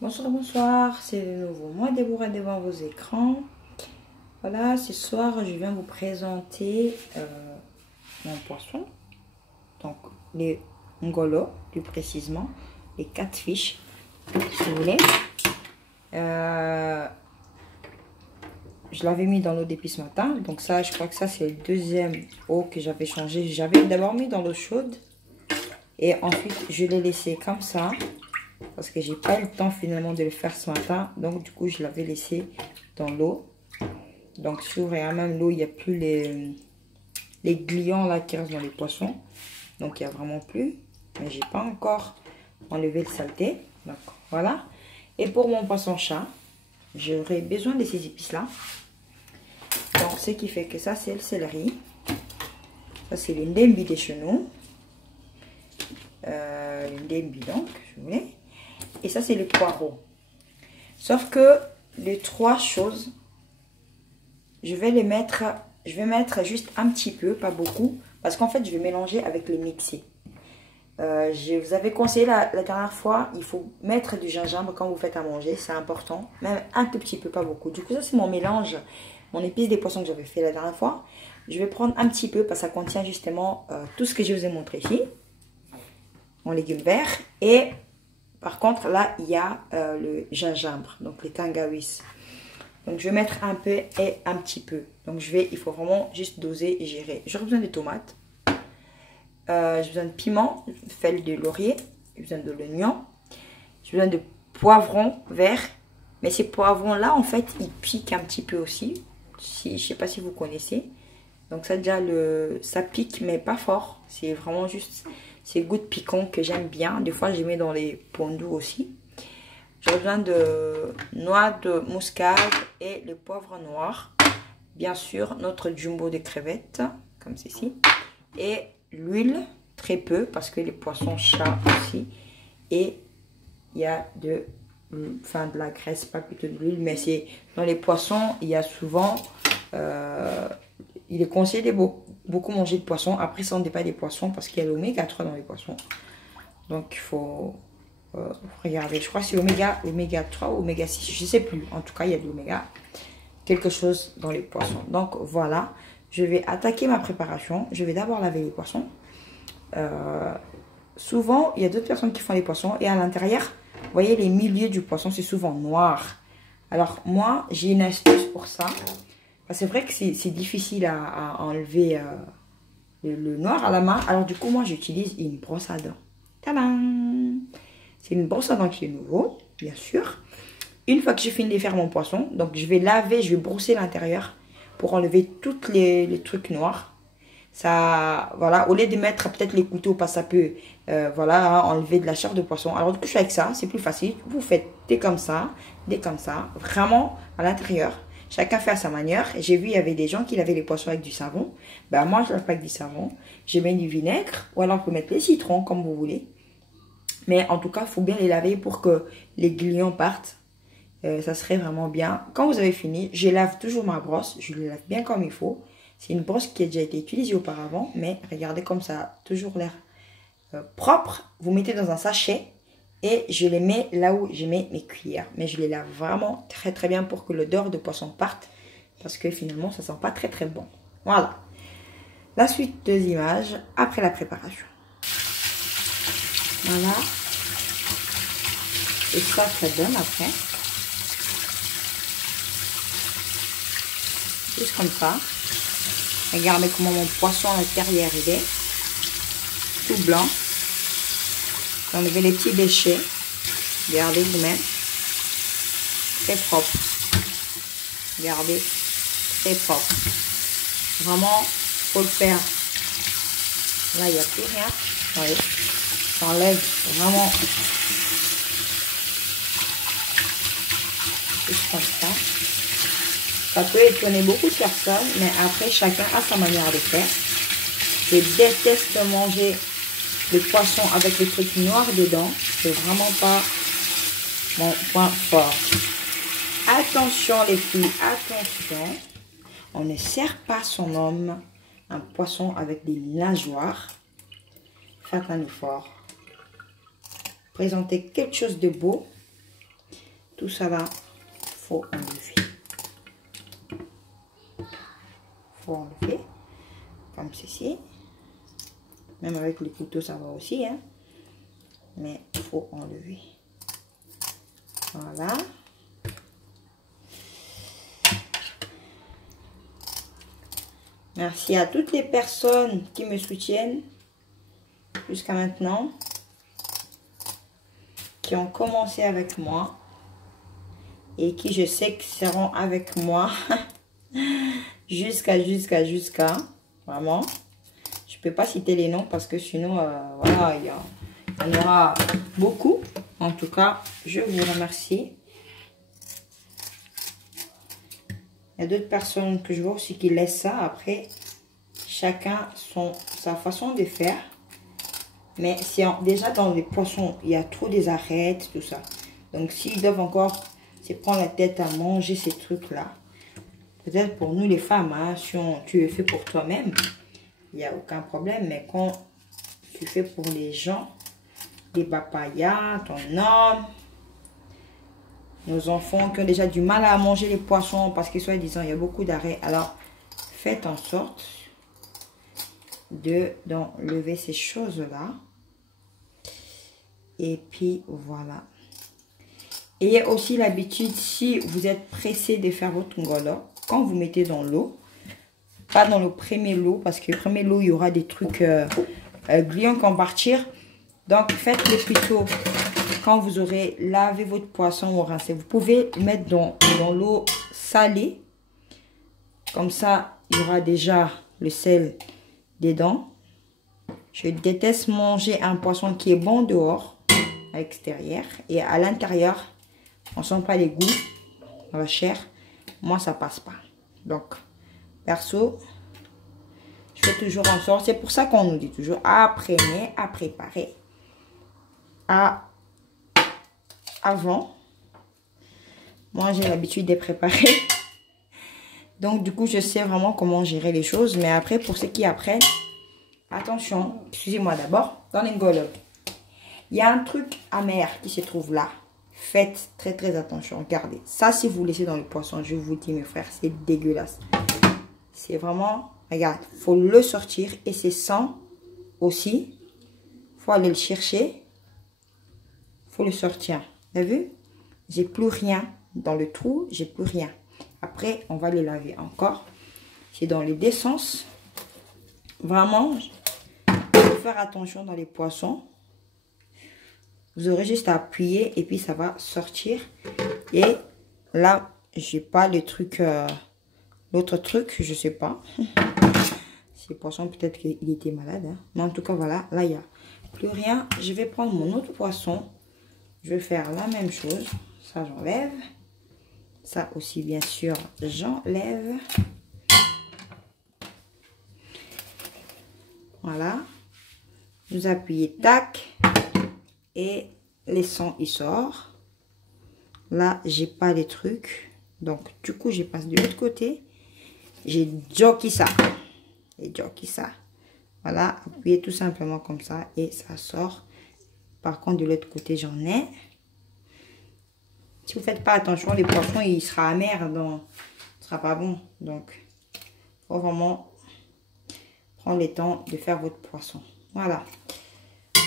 Bonsoir, bonsoir, c'est de nouveau moi Déborah devant vos écrans. Voilà, ce soir je viens vous présenter mon poisson, donc les ngolo plus précisément, les catfish si vous voulez. Je l'avais mis dans l'eau depuis ce matin, donc ça je crois que ça c'est le deuxième eau que j'avais changé. J'avais d'abord mis dans l'eau chaude et ensuite je l'ai laissé comme ça. Parce que j'ai pas eu le temps finalement de le faire ce matin. Donc du coup je l'avais laissé dans l'eau. Donc sur et même l'eau, il n'y a plus les gluants là qui restent dans les poissons. Donc il n'y a vraiment plus. Mais j'ai pas encore enlevé le saleté. Donc voilà. Et pour mon poisson chat, j'aurai besoin de ces épices là. Donc ce qui fait que ça c'est le céleri. Ça c'est le ndembi de chez nous. Le ndembi donc, je voulais. Et ça, c'est le poireau. Sauf que les trois choses, je vais mettre juste un petit peu, pas beaucoup. Parce qu'en fait, je vais mélanger avec le mixé. Je vous avais conseillé la dernière fois, il faut mettre du gingembre quand vous faites à manger. C'est important. Même un tout petit peu, pas beaucoup. Du coup, ça, c'est mon mélange. Mon épice des poissons que j'avais fait la dernière fois. Je vais prendre un petit peu parce que ça contient justement tout ce que je vous ai montré ici. Mon légume vert et... Par contre, là, il y a le gingembre, donc les tangawiz. Donc, je vais mettre un peu et un petit peu. Donc, il faut vraiment juste doser et gérer. J'aurai besoin de tomates. J'ai besoin de piment, feuilles de laurier. J'ai besoin de l'oignon. J'ai besoin de poivrons verts. Mais ces poivrons-là, en fait, ils piquent un petit peu aussi. Je ne sais pas si vous connaissez. Donc, ça, déjà, ça pique, mais pas fort. C'est vraiment juste... Ces goûts de piquant que j'aime bien. Des fois, je les mets dans les pondus aussi. J'ai besoin de noix de muscade et le poivre noir. Bien sûr, notre jumbo de crevettes, comme ceci. Et l'huile, très peu, parce que les poissons chats aussi. Et il y a de la graisse, pas plutôt de l'huile, mais c'est dans les poissons, il y a souvent... il est conseillé de beaucoup manger de poisson. Après, ça, on ne dit pas des poissons parce qu'il y a l'oméga 3 dans les poissons. Donc, il faut regarder. Je crois que c'est oméga 3 ou oméga 6. Je ne sais plus. En tout cas, il y a de l'oméga. Quelque chose dans les poissons. Donc, voilà. Je vais attaquer ma préparation. Je vais d'abord laver les poissons. Souvent, il y a d'autres personnes qui font les poissons. Et à l'intérieur, vous voyez, les milieux du poisson, c'est souvent noir. Alors, moi, j'ai une astuce pour ça. C'est vrai que c'est difficile à enlever le noir à la main. Alors du coup, moi, j'utilise une brosse à dents. Tadam! C'est une brosse à dents qui est nouveau, bien sûr. Une fois que j'ai fini de faire mon poisson, donc je vais laver, je vais brosser l'intérieur pour enlever tous les trucs noirs. Ça, voilà, au lieu de mettre peut-être les couteaux, parce que ça peut, voilà, enlever de la chair de poisson. Alors du coup, je fais avec ça, c'est plus facile. Vous faites des comme ça, vraiment à l'intérieur. Chacun fait à sa manière. J'ai vu, il y avait des gens qui lavaient les poissons avec du savon. Ben, moi, je lave pas avec du savon. Je mets du vinaigre. Ou alors, vous pouvez mettre les citrons, comme vous voulez. Mais en tout cas, il faut bien les laver pour que les gluants partent. Ça serait vraiment bien. Quand vous avez fini, je lave toujours ma brosse. Je la lave bien comme il faut. C'est une brosse qui a déjà été utilisée auparavant. Mais regardez comme ça a toujours l'air propre. Vous mettez dans un sachet. Et je les mets là où je mets mes cuillères. Mais je les lave vraiment très très bien pour que l'odeur de poisson parte. Parce que finalement, ça ne sent pas très très bon. Voilà. La suite des images après la préparation. Voilà. Et ça donne après. Juste comme ça. Regardez comment mon poisson à l'intérieur il est. Tout blanc. Enlever les petits déchets. Regardez vous-même. Très propre. Regardez. Très propre. Vraiment, faut le faire. Là, il n'y a plus rien. Voyez. J'enlève vraiment. Juste comme ça. Ça peut étonner beaucoup de personnes, mais après, chacun a sa manière de faire. Je déteste manger le poisson avec les trucs noirs dedans, c'est vraiment pas mon point fort. Attention les filles, attention. On ne sert pas son homme un poisson avec des nageoires. Faites un effort. Présentez quelque chose de beau. tout ça là, faut enlever. Faut enlever comme ceci. Même avec le couteau, ça va aussi, hein. Mais il faut enlever. Voilà. Merci à toutes les personnes qui me soutiennent jusqu'à maintenant, qui ont commencé avec moi et qui je sais que seront avec moi jusqu'à vraiment. Je peux pas citer les noms parce que sinon voilà, il y en aura beaucoup. En tout cas, je vous remercie. Il y a d'autres personnes que je vois aussi qui laissent ça. Après, chacun sa façon de faire. Mais c'est déjà dans les poissons, il y a trop des arêtes, tout ça. Donc, s'ils doivent encore se prendre la tête à manger ces trucs-là, peut-être pour nous les femmes, hein, si tu le fais pour toi-même, il n'y a aucun problème. Mais quand tu fais pour les gens, les papayas, ton homme, nos enfants qui ont déjà du mal à manger les poissons parce qu'ils soi-disant il y a beaucoup d'arrêt. Alors, faites en sorte d'enlever ces choses-là. Et puis, voilà. Ayez aussi l'habitude, si vous êtes pressé de faire votre ngolo, quand vous mettez dans l'eau, pas dans le premier lot, parce que le premier lot, il y aura des trucs gluants qui vont partir. Donc, faites-le plutôt quand vous aurez lavé votre poisson ou rincé. Vous pouvez le mettre dans l'eau salée. Comme ça, il y aura déjà le sel dedans. Je déteste manger un poisson qui est bon dehors, à l'extérieur. Et à l'intérieur, on ne sent pas les goûts dans la chair. Moi, ça passe pas. Donc, perso, je fais toujours en sorte. C'est pour ça qu'on nous dit toujours, apprenez à préparer. Avant, moi, j'ai l'habitude de préparer. Donc, du coup, je sais vraiment comment gérer les choses. Mais après, pour ceux qui apprennent, attention, excusez-moi d'abord, dans les ngolo, il y a un truc amer qui se trouve là. Faites très très attention. Regardez, ça si vous laissez dans le poisson, je vous dis mes frères, c'est dégueulasse. C'est vraiment, regarde, il faut le sortir et c'est sang aussi. Il faut aller le chercher. Il faut le sortir. Vous avez vu? J'ai plus rien dans le trou, j'ai plus rien. Après, on va les laver encore. C'est dans les deux sens. Vraiment, il faut faire attention dans les poissons. Vous aurez juste à appuyer et puis ça va sortir. Et là, j'ai pas le truc, l'autre truc, je sais pas. Ces poissons, peut-être qu'il était malade. Hein. Mais en tout cas, voilà, là, il n'y a plus rien. Je vais prendre mon autre poisson. Je vais faire la même chose. Ça, j'enlève. Ça aussi, bien sûr, j'enlève. Voilà. Vous appuyez, tac. Et les sons, il sort. Là, j'ai pas les trucs. Donc, du coup, je passe de l'autre côté. J'ai jockey ça. Et jockey ça. Voilà, appuyez tout simplement comme ça. Et ça sort. Par contre, de l'autre côté, j'en ai. Si vous ne faites pas attention, les poissons, il sera amer. Donc, ce sera pas bon. Donc, il faut vraiment prendre le temps de faire votre poisson. Voilà.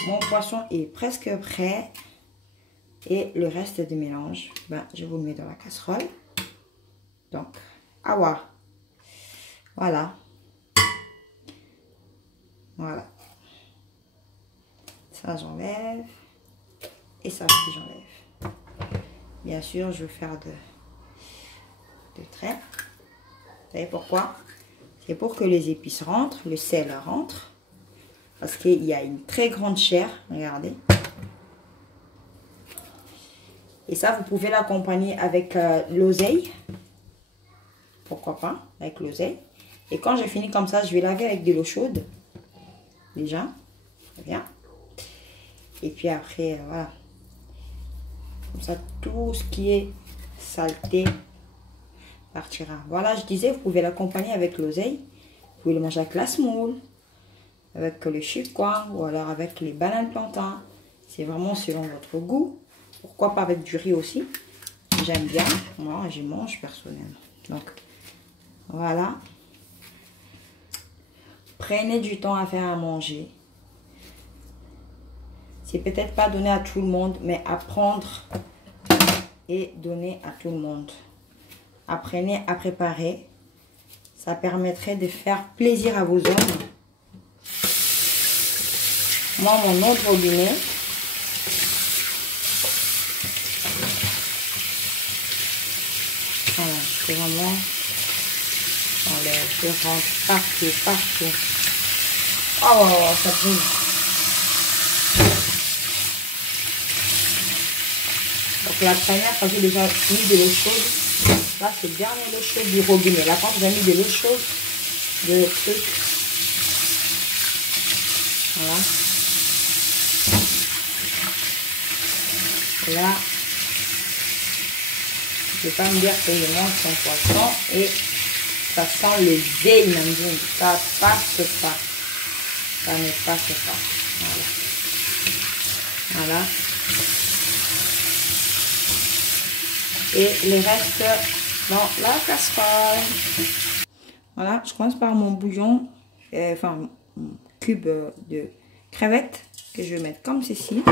Mon poisson est presque prêt. Et le reste du mélange, ben, je vous le mets dans la casserole. Donc, awa. Voilà. Voilà. Ça, j'enlève. Et ça aussi, j'enlève. Bien sûr, je vais faire de traits. Vous savez pourquoi? C'est pour que les épices rentrent, le sel rentre. Parce qu'il y a une très grande chair. Regardez. Et ça, vous pouvez l'accompagner avec l'oseille. Pourquoi pas, avec l'oseille. Et quand j'ai fini comme ça, je vais laver avec de l'eau chaude. Déjà. Très bien. Et puis après, voilà. Comme ça, tout ce qui est saleté partira. Voilà, je disais, vous pouvez l'accompagner avec l'oseille. Vous pouvez le manger avec la semoule, avec le chicouin ou alors avec les bananes plantains. C'est vraiment selon votre goût. Pourquoi pas avec du riz aussi. j'aime bien. Moi, je mange personnellement. Donc, voilà. Prenez du temps à faire à manger. C'est peut-être pas donné à tout le monde, mais apprendre et donner à tout le monde. Apprenez à préparer. Ça permettrait de faire plaisir à vos hommes. Moi, mon autre robinet. Voilà, c'est vraiment... Je rentre partout, partout. Oh, ça brûle. Donc la première, quand j'ai déjà mis de l'eau chaude, là c'est bien l'eau chaude du robinet. Là quand j'ai mis de l'eau chaude, de truc, voilà. Et là, je ne vais pas me dire que je mange son poisson et ça sent le zé, même. Ça passe pas. Ça ne passe pas. Voilà. Voilà. Et le reste dans la casserole. Voilà, je commence par mon bouillon, enfin mon cube de crevettes que je vais mettre comme ceci.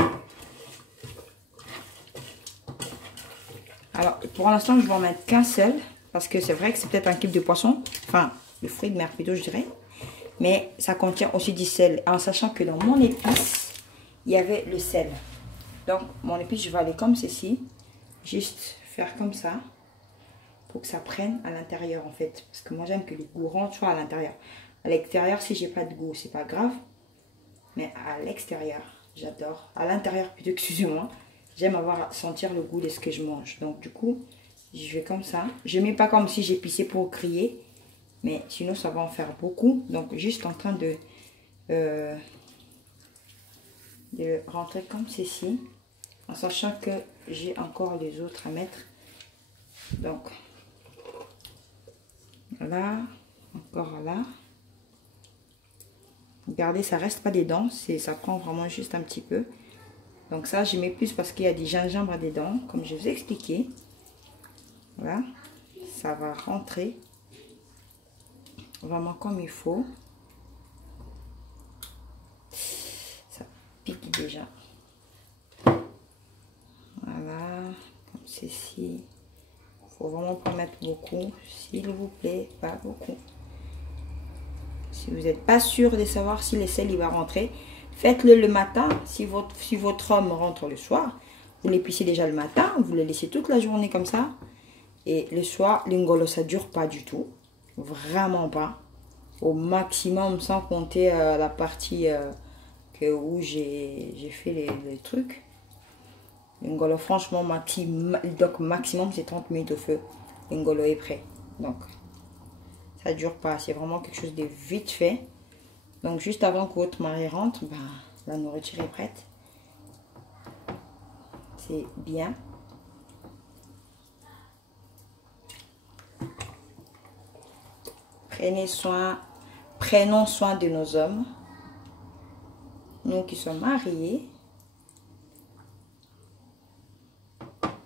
Alors pour l'instant je vais en mettre qu'un seul parce que c'est vrai que c'est peut-être un cube de poisson, enfin le fruit de mer plutôt je dirais, mais ça contient aussi du sel en sachant que dans mon épice il y avait le sel. Donc mon épice je vais aller comme ceci, juste faire comme ça pour que ça prenne à l'intérieur en fait, parce que moi j'aime que le goût rentre soit à l'intérieur. À l'extérieur si j'ai pas de goût c'est pas grave, mais à l'extérieur j'adore, à l'intérieur plutôt, excusez-moi, j'aime sentir le goût de ce que je mange. Donc du coup je vais comme ça, je mets pas comme si j'épicais pour crier, mais sinon ça va en faire beaucoup. Donc juste en train de rentrer comme ceci, en sachant que j'ai encore les autres à mettre. Donc là, encore là. Regardez, ça reste pas des dents, ça prend vraiment juste un petit peu. Donc ça, je mets plus parce qu'il y a du gingembre dedans, comme je vous ai expliqué. Voilà, ça va rentrer vraiment comme il faut. Ça pique déjà. Voilà, comme ceci. Faut vraiment pas mettre beaucoup, s'il vous plaît, pas beaucoup. Si vous n'êtes pas sûr de savoir si le sel il va rentrer, faites-le le matin. Si votre homme rentre le soir, vous l'épicez déjà le matin, vous le laissez toute la journée comme ça. Et le soir, l'ingolo, ça dure pas du tout. Vraiment pas. Au maximum, sans compter la partie où j'ai fait les trucs. L'ingolo, franchement, maximum, c'est 30 minutes au feu. L'ingolo est prêt. Donc, ça dure pas. C'est vraiment quelque chose de vite fait. Donc, juste avant que votre mari rentre, ben, la nourriture est prête. C'est bien. Prenons soin de nos hommes. Nous qui sommes mariés.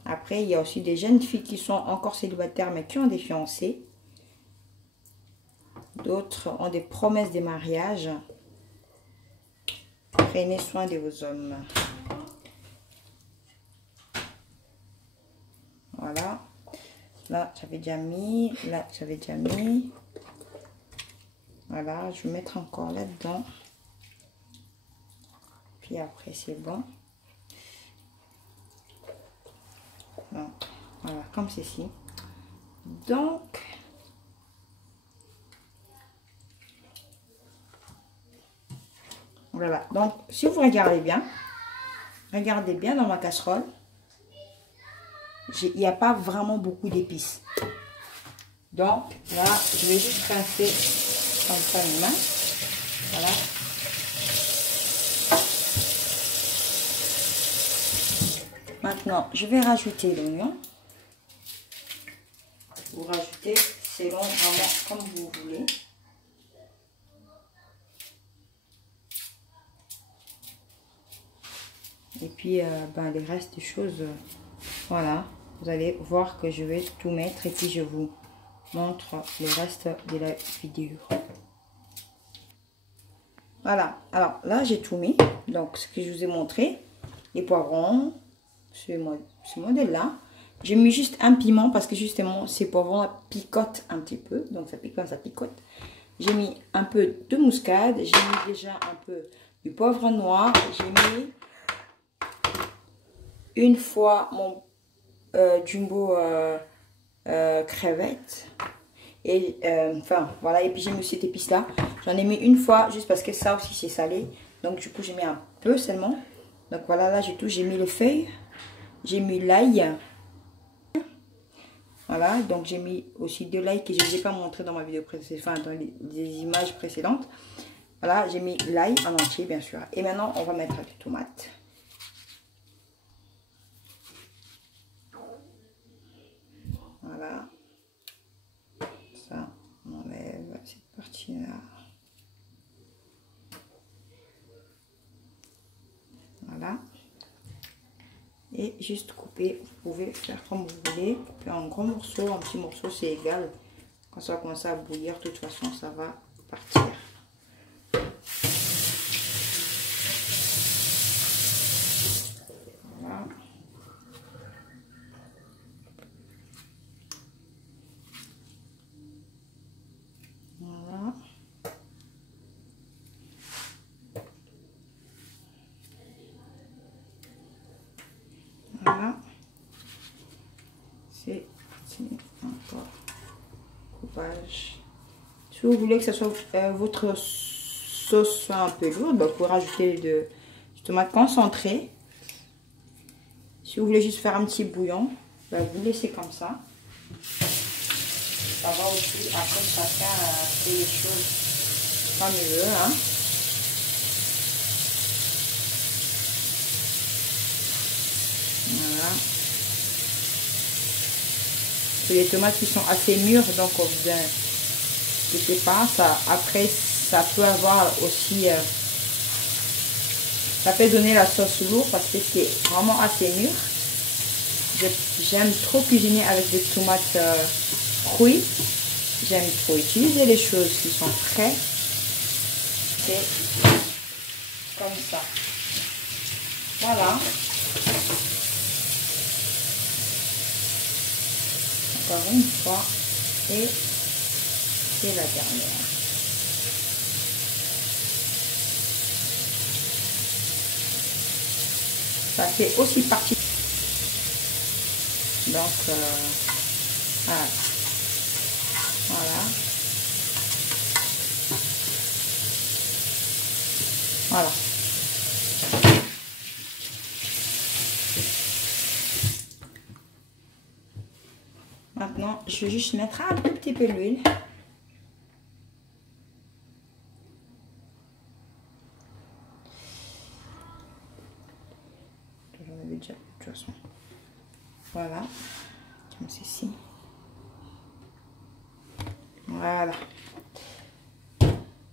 Après, il y a aussi des jeunes filles qui sont encore célibataires mais qui ont des fiancés. D'autres ont des promesses de mariage. Prenez soin de vos hommes. Voilà. Là, j'avais déjà mis. Là, j'avais déjà mis. Voilà, je vais mettre encore là-dedans. Puis après, c'est bon. Donc, voilà, comme ceci. Donc, voilà. Donc, si vous regardez bien dans ma casserole, il n'y a pas vraiment beaucoup d'épices. Donc, là, je vais juste rincer comme ça une main. Voilà. Maintenant, je vais rajouter l'oignon. Vous rajoutez selon vraiment comme vous voulez. Et puis, ben, les restes des choses, voilà. vous allez voir que je vais tout mettre et puis je vous montre le reste de la vidéo. Voilà, alors là j'ai tout mis, donc ce que je vous ai montré, les poivrons, ce modèle là. J'ai mis juste un piment parce que justement ces poivrons là picotent un petit peu, donc ça picote, ça picote. J'ai mis un peu de muscade, j'ai mis déjà un peu du poivre noir, j'ai mis une fois mon jumbo crevette. Et enfin voilà, et puis j'ai mis cette épice là, j'en ai mis une fois juste parce que ça aussi c'est salé, donc du coup j'ai mis un peu seulement. Donc voilà, là j'ai tout, j'ai mis les feuilles, j'ai mis l'ail, voilà, donc j'ai mis aussi de l'ail que je ne vous ai pas montré dans ma vidéo précédente, enfin dans les images précédentes. Voilà, j'ai mis l'ail en entier bien sûr, et maintenant on va mettre des tomates. Voilà, ça on enlève cette partie là. Voilà, et juste couper, vous pouvez faire comme vous voulez, couper en gros morceaux, en petits morceaux, c'est égal. Quand ça va commencer à bouillir, de toute façon ça va partir. Voilà. Voilà. Voilà, c'est encore coupage. Si vous voulez que ce soit votre sauce soit un peu lourde, bah, vous pouvez rajouter du tomate concentré. Si vous voulez juste faire un petit bouillon, bah, vous laissez comme ça. Ça va aussi, après chacun fait les choses comme il veut, hein. Voilà. C'est les tomates qui sont assez mûres, donc on vient, je sais pas, ça, après ça peut avoir aussi, ça peut donner la sauce lourde parce que c'est vraiment assez mûr. J'aime trop cuisiner avec des tomates crues. J'aime trop utiliser les choses qui sont frais. C'est comme ça. Voilà. Encore une fois. Et c'est la dernière. Ça fait aussi partie. Donc, voilà. Voilà. Voilà. Maintenant, je vais juste mettre un tout petit peu d'huile. J'en avais déjà, de toute façon. Voilà. Comme ceci. Voilà.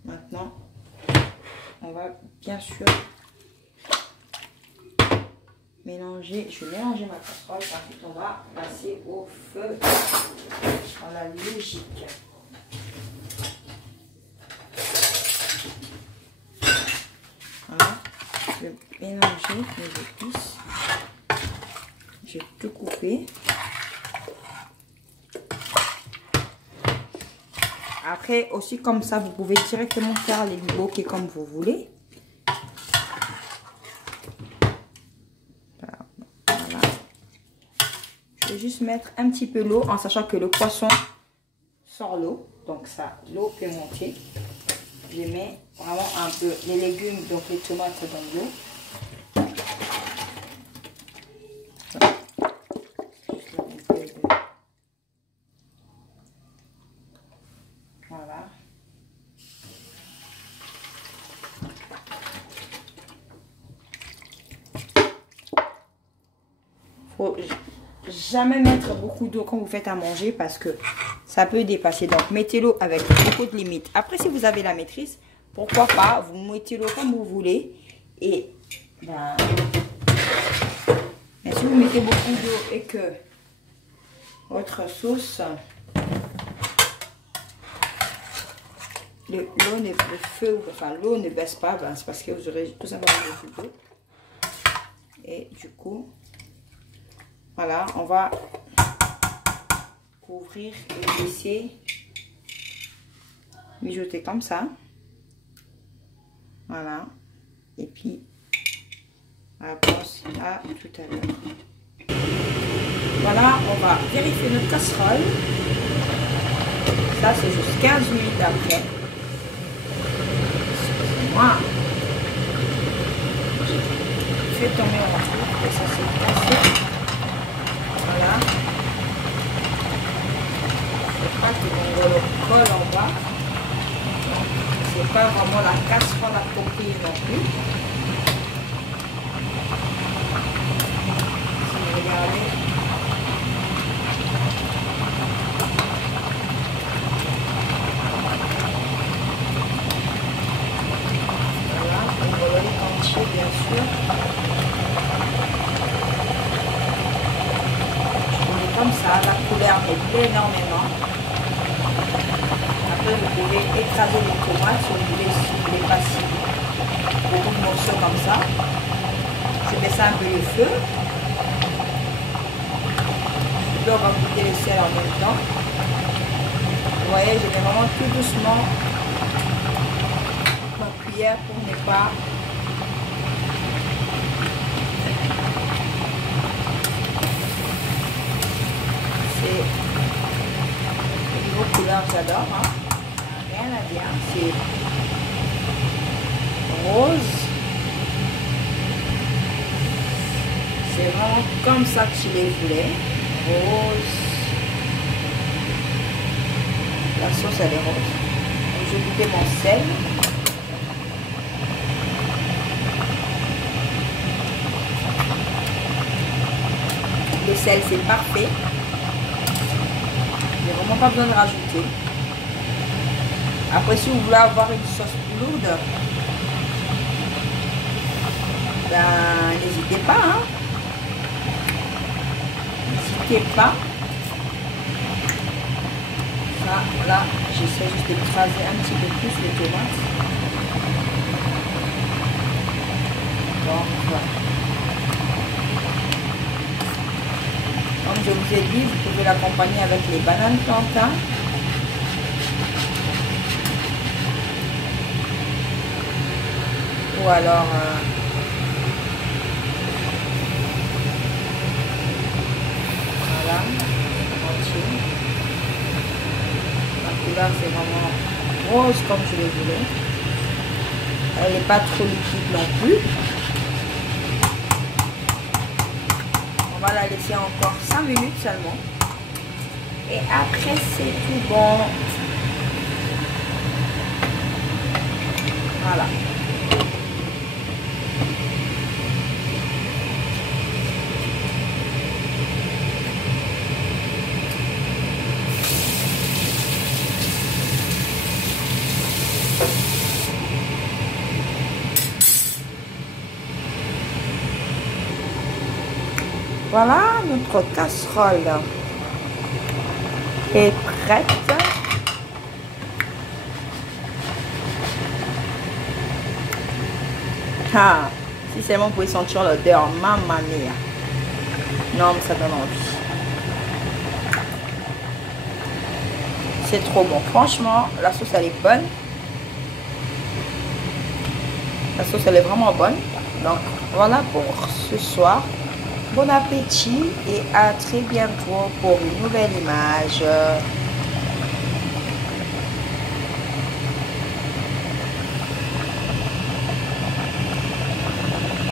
Maintenant, on va bien sûr mélanger. Je vais mélanger ma casserole. Ensuite, on va passer au feu dans la logique. Voilà. Je vais mélanger les épices. Je vais tout couper. Après, aussi comme ça, vous pouvez directement faire les bouquets comme vous voulez. Voilà. Je vais juste mettre un petit peu l'eau en sachant que le poisson sort l'eau. Donc ça, l'eau peut monter. Je mets vraiment un peu les légumes, donc les tomates dans l'eau. Voilà. Faut jamais mettre beaucoup d'eau quand vous faites à manger parce que ça peut dépasser. Donc mettez l'eau avec beaucoup de limites. Après, si vous avez la maîtrise, pourquoi pas, vous mettez l'eau comme vous voulez. Et ben, mais si vous mettez beaucoup d'eau et que Autre sauce. L'eau ne baisse pas, ben, c'est parce que vous aurez tout simplement beaucoup d'eau. Et du coup, voilà, on va couvrir et laisser mijoter comme ça. Voilà. Et puis, on pense à tout à l'heure. Voilà, on va vérifier notre casserole. Ça, c'est juste 15 minutes après. Excusez-moi. Je fais tomber en dessous et ça s'est cassé. Voilà. C'est pas que mon gros colle en bas. C'est pas vraiment la casserole appropriée non plus. Si vous regardez. Bien sûr, je mets comme ça, la couleur me plaît énormément. Après vous pouvez écraser les tomates si vous voulez pas si beaucoup de morceaux comme ça. Je mets ça un peu le feu. Là on va goûter le sel en même temps. Vous voyez, je mets vraiment tout doucement ma cuillère pour ne pas niveau couleur, j'adore, hein. Rien à dire, c'est rose, c'est vraiment comme ça que je les voulais, rose, la sauce elle est rose. Donc, je vais goûter mon sel. Le sel c'est parfait. Il n'y a vraiment pas besoin de rajouter. Après, si vous voulez avoir une sauce plus lourde, ben n'hésitez pas. Hein. N'hésitez pas. Ça, là, j'essaie juste d'écraser un petit peu plus les tomates. Donc, comme je vous ai dit, vous pouvez l'accompagner avec les bananes plantains. Ou alors voilà, entier. La couleur c'est vraiment rose comme je le voulais. Elle n'est pas trop liquide non plus. On va la laisser encore 5 minutes seulement. Et après c'est tout bon. Voilà. Voilà, notre casserole est prête. Ah, si seulement vous pouvez sentir l'odeur, mamma mia. Non, mais ça donne envie. C'est trop bon. Franchement, la sauce, elle est bonne. La sauce, elle est vraiment bonne. Donc, voilà pour ce soir. Bon appétit et à très bientôt pour une nouvelle image.